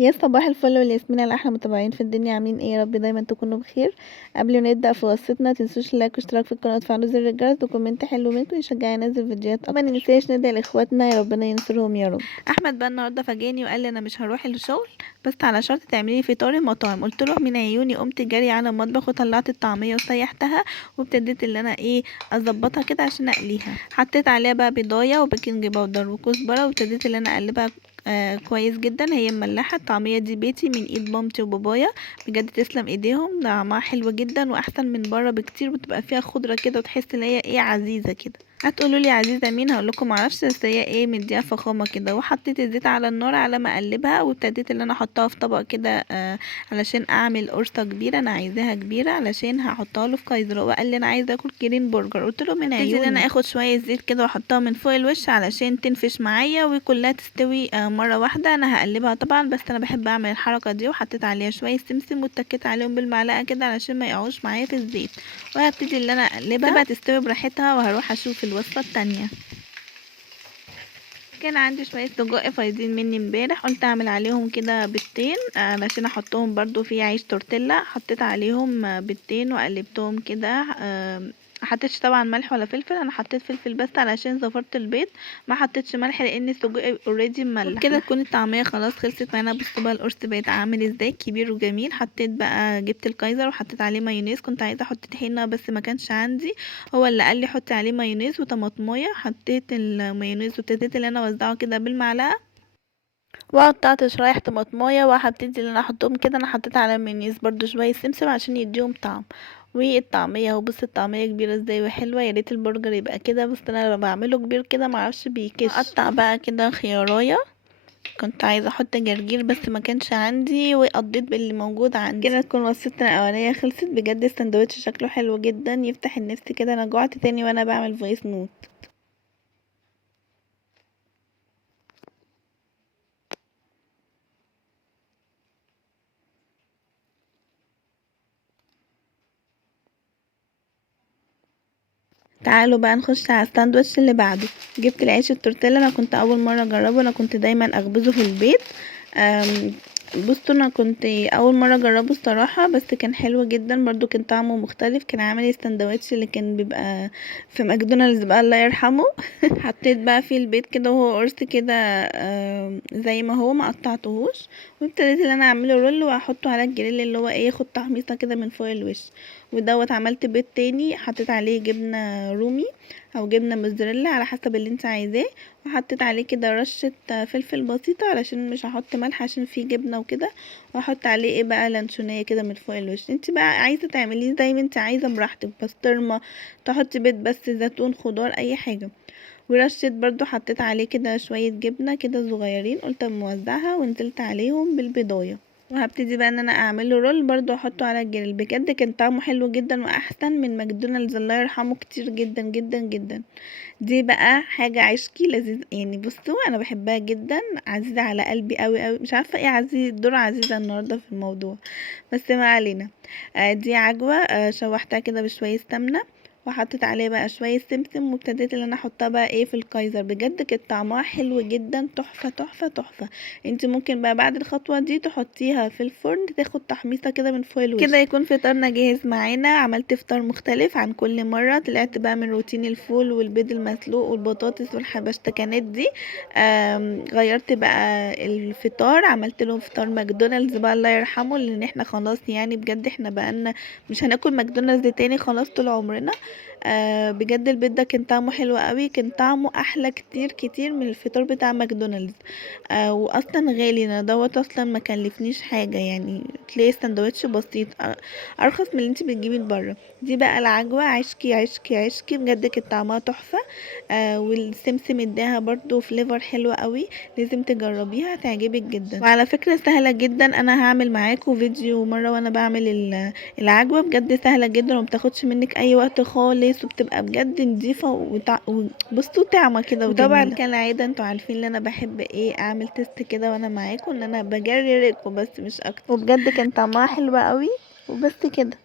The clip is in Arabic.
يا صباح الفل والياسمين على احلى متابعين في الدنيا، عاملين ايه؟ يا رب دايما تكونوا بخير. قبل ما نبدا في وصفتنا متنسوش اللايك واشتراك في القناه وتفعلوا زر الجرس وكومنت حلو منكم يشجعني انزل فيديوهات اكتر. ما ننساش ندعي لاخواتنا يا ربنا ينصرهم يا رب. احمد بقى النهارده فاجئني وقال لي انا مش هروح الشغل بس على شرط تعملي لي فطار المطاعم. قلت له من عيوني. قمت جري على المطبخ وطلعت الطعميه وسيحتها وابتديت اللي انا اظبطها كده عشان اقليها. حطيت عليها بقى بيضايه وبيكنج باودر وكزبره وابتديت اللي انا اقلبها كويس جدا. هي مملحه. الطعميه دي بيتي من ايد مامتي وبابايا، بجد تسلم ايديهم. طعمها حلو جدا واحسن من بره بكتير، بتبقى فيها خضره كده وتحس ان هي عزيزه كده. هتقولوا لي عزيزه مين؟ هقول لكم معرفش، بس هي مديها فخامه كده. وحطيت الزيت على النار على ما اقلبها وابتديت ان انا احطها في طبق كده علشان اعمل قرصه كبيره. انا عايزاها كبيره علشان هحطها له في كايزر. وقال لي انا عايزه اكل كريم برجر. قلت له من عيوني. انا اخد شويه زيت كده واحطها من فوق الوش علشان تنفش معايا وكلها تستوي مره واحده. انا هقلبها طبعا، بس انا بحب اعمل الحركه دي. وحطيت عليها شويه سمسم واتكيت عليهم بالمعلقه كده علشان ما يقعوش معايا في الزيت. وهبتدي ان انا اقلبها تبقى تستوي براحتها. وهروح اشوف الوصفه التانية. كان عندي شويه سجق فايضين مني امبارح، قلت اعمل عليهم كده بيضتين علشان احطهم برضو في عيش تورتيلا. حطيت عليهم بيضتين وقلبتهم كده. حطيتش طبعا ملح ولا فلفل، انا حطيت فلفل بس علشان زفرت البيض. ما حطيتش ملح لان السجق اوريدي مملح. كده تكون الطعميه خلاص خلصت معانا. بصوا بقى القرص بقت عامل ازاي، كبير وجميل. حطيت بقى جبت الكايزر وحطيت عليه مايونيز. كنت عايزه احط طحينه بس ما كانش عندي، هو اللي قال لي حطي عليه مايونيز وطماطمايه. حطيت المايونيز وابتديت ان انا اوزعه كده بالمعلقه وقطعت شرايح طماطمايه وهبتدي ان انا احطهم كده. انا حطيت على المايونيز برضو شويه سمسم عشان يديهم طعم. والطعميه اهو، بص الطعميه كبيره ازاي وحلوه. يا ريت البرجر يبقى كده، بس انا لما بعمله كبير كده معرفش بيكش. اقطع بقى كده خيارايه. كنت عايزه احط جرجير بس ما كانش عندي وقضيت باللي موجود عندي. كده تكون وصفتنا الاولانيه خلصت. بجد السندوتش شكله حلو جدا يفتح النفس كده. انا جوعت تاني وانا بعمل فويس نوت. تعالوا بقى نخش على الساندوتش اللي بعده. جبت العيش التورتيلا. انا كنت اول مره اجربه، انا كنت دايما اخبزه في البيت. بصوا انا كنت اول مره اجربه الصراحه، بس كان حلو جدا برضو. كان طعمه مختلف. كان عامل الساندوتش اللي كان بيبقى في ماكدونالدز بقى الله يرحمه. حطيت بقى فيه البيض كده وهو قرص كده زي ما هو، ما قطعتهوش. وابتديت ان انا اعمله رول واحطه على الجريل اللي هو ياخد تحميصه كده من فوق الوش. ودوت عملت بيض تاني، حطيت عليه جبنه رومي او جبنه موزاريلا على حسب اللي انت عايزاه. وحطيت عليه كده رشه فلفل بسيطه علشان مش هحط ملح عشان فيه جبنه وكده. واحط عليه بقى لانشونيه كده من فوق الوش. انت بقى عايزه تعمليه زي ما انت عايزه براحتك، بسطرمه، تحطي بيض بس، زيتون، خضار، اي حاجه. ورشة برضو حطيت عليه كده شوية جبنة كده صغيرين، قلت اما اوزعها ونزلت عليهم بالبضاية. وهبتدي بقى ان انا اعمله رول برضو احطه على الجريل. بجد كان طعمه حلو جدا واحسن من ماكدونالدز الله يرحمه كتير جدا جدا جدا. دي بقى حاجة عشقي لذيذ يعني. بصوا انا بحبها جدا، عزيزة على قلبي قوي قوي. مش عارفة ايه عزيز دور عزيزة النهاردة في الموضوع، بس ما علينا. دي عجوة شوحتها كده بشوية سمنة وحطيت عليه بقى شويه سمسم. وابتديت ان انا احطها بقى في الكايزر. بجد كانت طعمها حلو جدا، تحفه تحفه تحفه. انت ممكن بقى بعد الخطوه دي تحطيها في الفرن تاخد تحميصه كده من فوق الوش. كده يكون فطارنا جاهز معانا. عملت فطار مختلف عن كل مره. طلعت بقى من روتين الفول والبيض المسلوق والبطاطس والحبشتكنات دي. غيرت بقى الفطار، عملت لهم فطار ماكدونالدز بقى الله يرحمه. لان احنا خلاص يعني بجد احنا بقالنا مش هناكل ماكدونالدز تاني خلاص طول عمرنا. بجد البيض ده كان طعمه حلو قوي. كان طعمه احلى كتير كتير من الفطار بتاع ماكدونالدز. واصلا غالي. انا دوت اصلا ما كلفنيش حاجه يعني. تلاقي السندوتش بسيط ارخص من اللي انت بتجيبيه بره. دي بقى العجوه عشقي عشقي عشقي. بجد كانت طعمها تحفه. والسمسم اداها برضو فليفر حلو قوي. لازم تجربيها هتعجبك جدا. وعلى فكره سهله جدا. انا هعمل معاكم فيديو مره وانا بعمل العجوه. بجد سهله جدا ومتاخدش منك اي وقت خالص، وبتبقى بجد نضيفه بصوا طعمه كده وجميله. وطبعا كالعاده انتوا عارفين ان انا بحب اعمل تيست كده وانا معاكم، ان انا بجري ريقكم بس مش اكتر. وبجد كان طعمها حلو قوي. وبس كده.